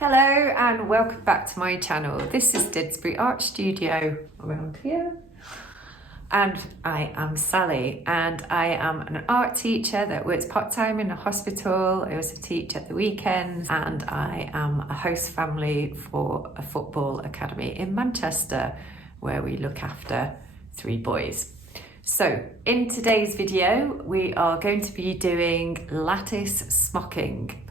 Hello and welcome back to my channel. This is Didsbury Art Studio around here, and I am Sally, and I am an art teacher that works part-time in a hospital. I also teach at the weekends, and I am a host family for a football academy in Manchester where we look after 3 boys. So in today's video we are going to be doing lattice smocking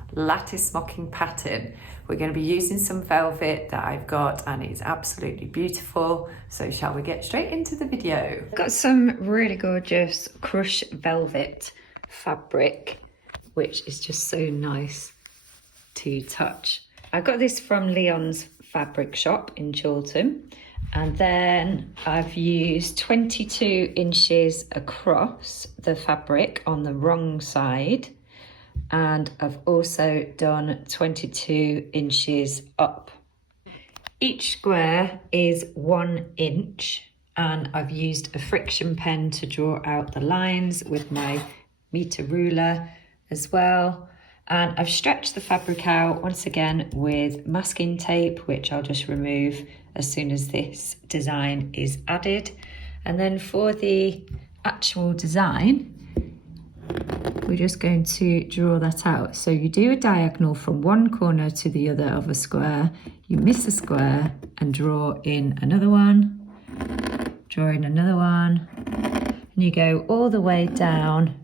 pattern. We're going to be using some velvet that I've got, and it's absolutely beautiful. So shall we get straight into the video? I've got some really gorgeous crush velvet fabric, which is just so nice to touch. I got this from Leon's fabric shop in Chorlton, and then I've used 22 inches across the fabric on the wrong side, and I've also done 22 inches up. Each square is 1 inch, and I've used a friction pen to draw out the lines with my meter ruler as well. And I've stretched the fabric out once again with masking tape, which I'll just remove as soon as this design is added. And then for the actual design, we're just going to draw that out. So you do a diagonal from one corner to the other of a square, you miss a square and draw in another one, draw in another one, and you go all the way down,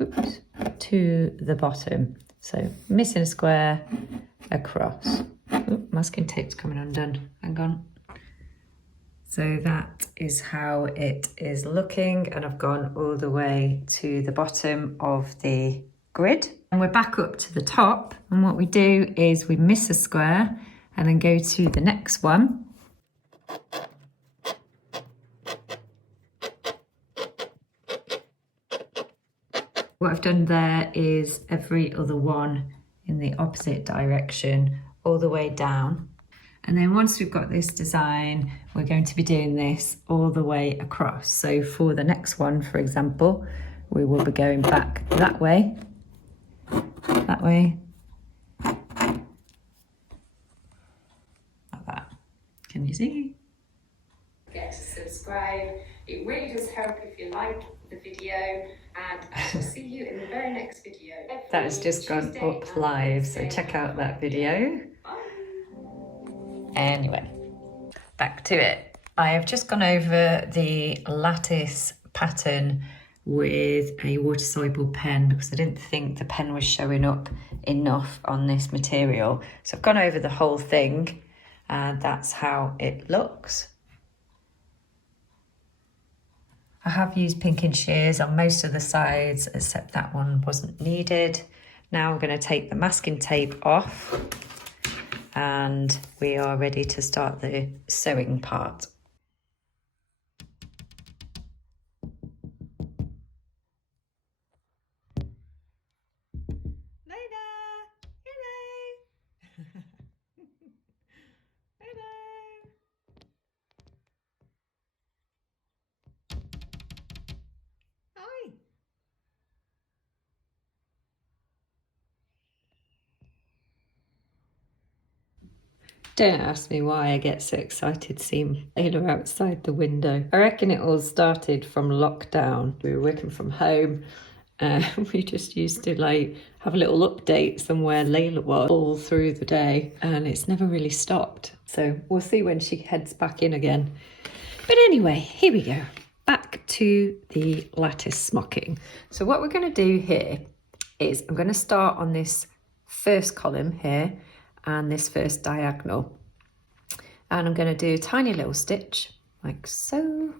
oops, to the bottom. So missing a square, across. Oop, masking tape's coming undone, hang on. So that is how it is looking, and I've gone all the way to the bottom of the grid. And we're back up to the top, and what we do is we miss a square and then go to the next one. What I've done there is every other one in the opposite direction, all the way down. And then once we've got this design, we're going to be doing this all the way across. So for the next one, for example, we will be going back that way, like that. Can you see? Get to subscribe. It really does help if you like the video, and I will see you in the very next video. That has just gone up live, so check out that video. Anyway, back to it. I have just gone over the lattice pattern with a water-soluble pen because I didn't think the pen was showing up enough on this material. So I've gone over the whole thing, and that's how it looks. I have used pinking shears on most of the sides, except that one wasn't needed. Now I'm going to take the masking tape off, and we are ready to start the sewing part. Lena! Hello! Hello! Hi! Don't ask me why I get so excited seeing Layla outside the window. I reckon it all started from lockdown. We were working from home. We just used to like have a little update somewhere Layla was all through the day, and it's never really stopped. So we'll see when she heads back in again. But anyway, here we go. Back to the lattice smocking. So what we're going to do here is I'm going to start on this first column here and this first diagonal, and I'm going to do a tiny little stitch like so,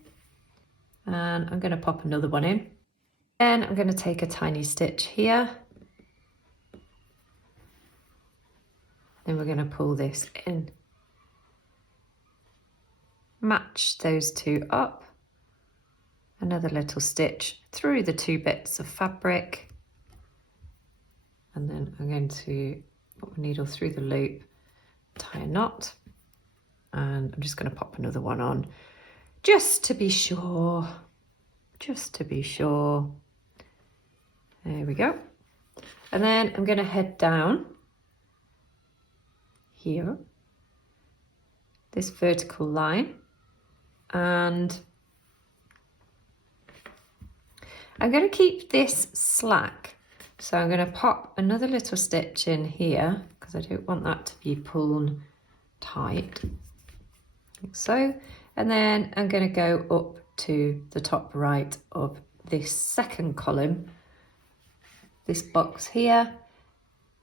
and I'm going to pop another one in. Then I'm going to take a tiny stitch here, then we're going to pull this in, match those two up, another little stitch through the 2 bits of fabric, and then I'm going to put my needle through the loop, tie a knot, and I'm just going to pop another one on just to be sure, There we go. And then I'm going to head down here, this vertical line, and I'm going to keep this slack. So I'm going to pop another little stitch in here because I don't want that to be pulled tight, like so. And then I'm going to go up to the top right of this second column, this box here,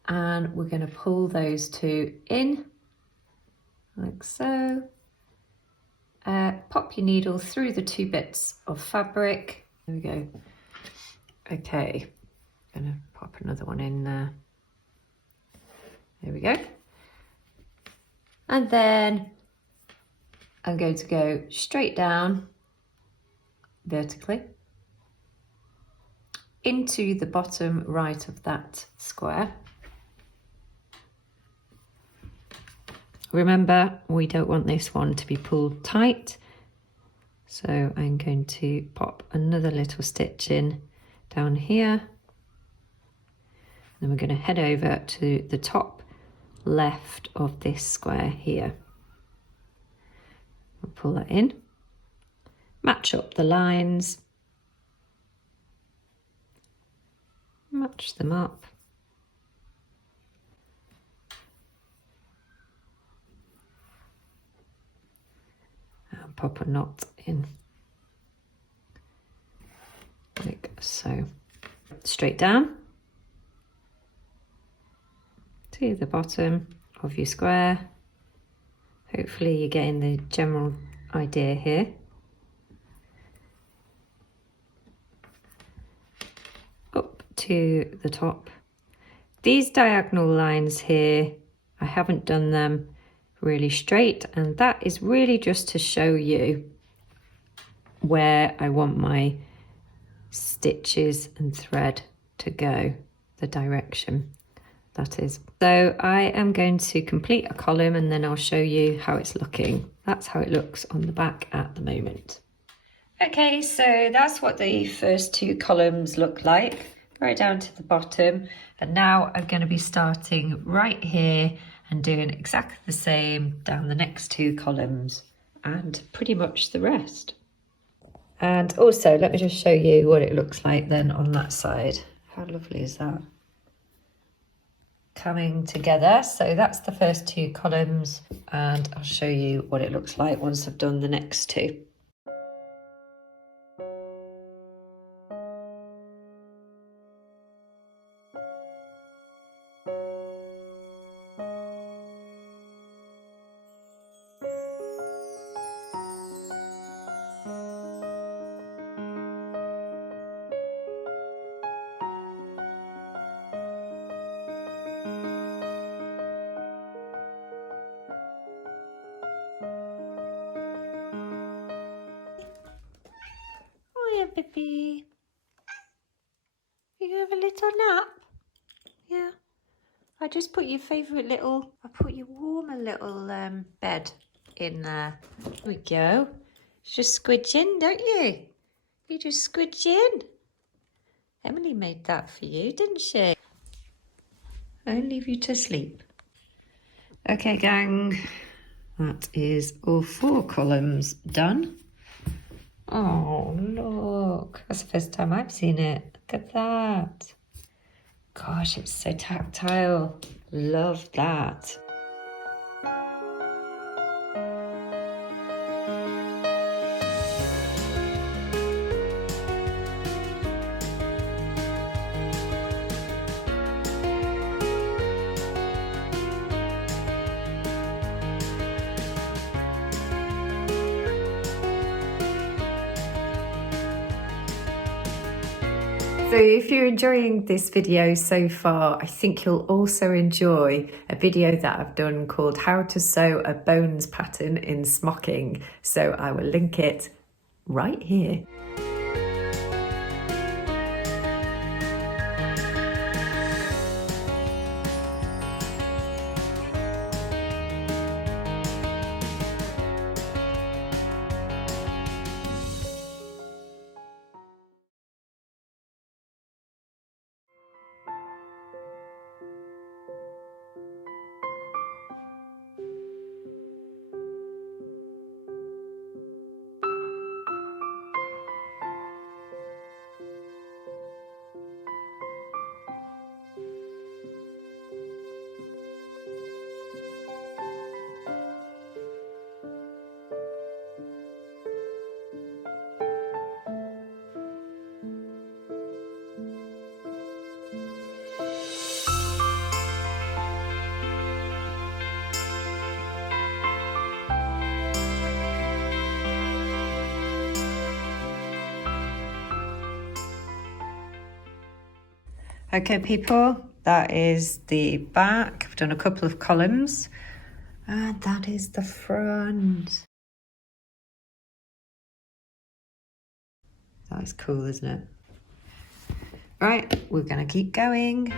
and we're going to pull those two in, like so. Pop your needle through the two bits of fabric. There we go. Okay, I'm going to pop another one in there. There we go. And then I'm going to go straight down vertically into the bottom right of that square. Remember, we don't want this one to be pulled tight, so I'm going to pop another little stitch in down here. Then we're going to head over to the top left of this square here. We'll pull that in, match up the lines, match them up. And pop a knot in, like so. Straight down to the bottom of your square. Hopefully you're getting the general idea here. Up to the top. These diagonal lines here, I haven't done them really straight, and that is really just to show you where I want my stitches and thread to go, the direction that is. So I am going to complete a column and then I'll show you how it's looking. That's how it looks on the back at the moment. Okay, so that's what the first two columns look like, right down to the bottom. And now I'm going to be starting right here and doing exactly the same down the next two columns and pretty much the rest. And also, let me just show you what it looks like then on that side. How lovely is that? Coming together. So that's the first two columns, and I'll show you what it looks like once I've done the next two. Baby, you have a little nap? Yeah, I just put your favourite little, I put your warmer little bed in there. There we go. Just squidge in, don't you? You just squidge in. Emily made that for you, didn't she? I'll leave you to sleep. Okay, gang, that is all four columns done. Oh, look. That's the first time I've seen it. Look at that. Gosh, it's so tactile. Love that. So if you're enjoying this video so far, I think you'll also enjoy a video that I've done called How to Sew a Bones Pattern in Smocking. So I will link it right here. Okay, people, that is the back. I've done a couple of columns, and that is the front. That is cool, isn't it? Right, we're gonna keep going.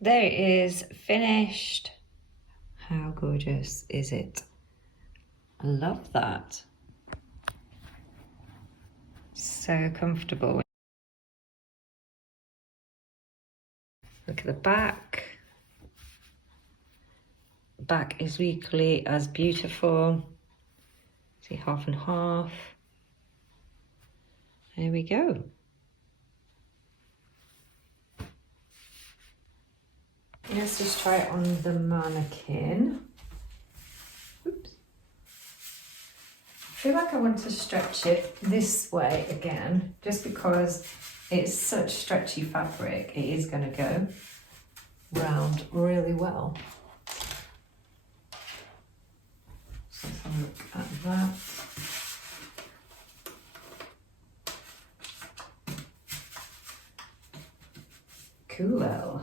There it is, finished. How gorgeous is it? I love that. So comfortable. Look at the back. The back is equally as beautiful. See, half and half. There we go. Let's just try it on the mannequin. Oops. I feel like I want to stretch it this way again, just because it's such stretchy fabric, it is going to go round really well. So let's have a look at that. Cool.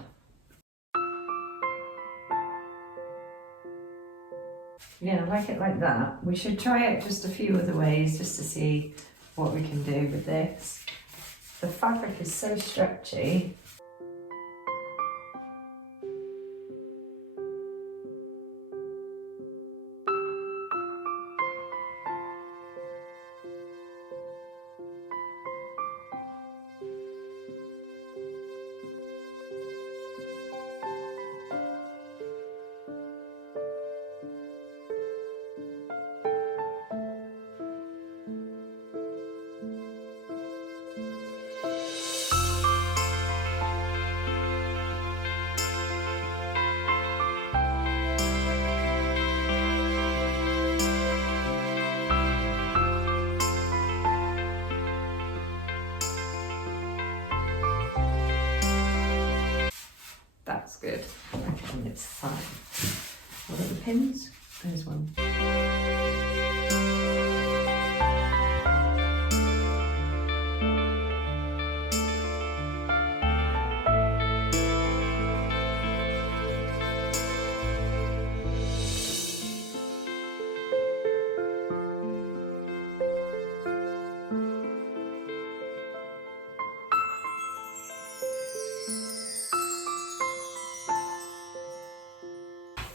Yeah, I like it like that. We should try it just a few other ways just to see what we can do with this. The fabric is so stretchy. That's good. I reckon it's fine. What are the pins? There's one.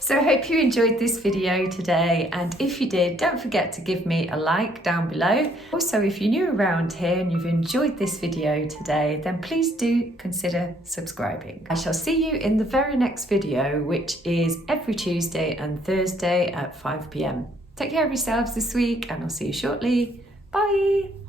So I hope you enjoyed this video today, and if you did, don't forget to give me a like down below. Also, if you're new around here and you've enjoyed this video today, then please do consider subscribing. I shall see you in the very next video, which is every Tuesday and Thursday at 5 p.m. Take care of yourselves this week, and I'll see you shortly. Bye!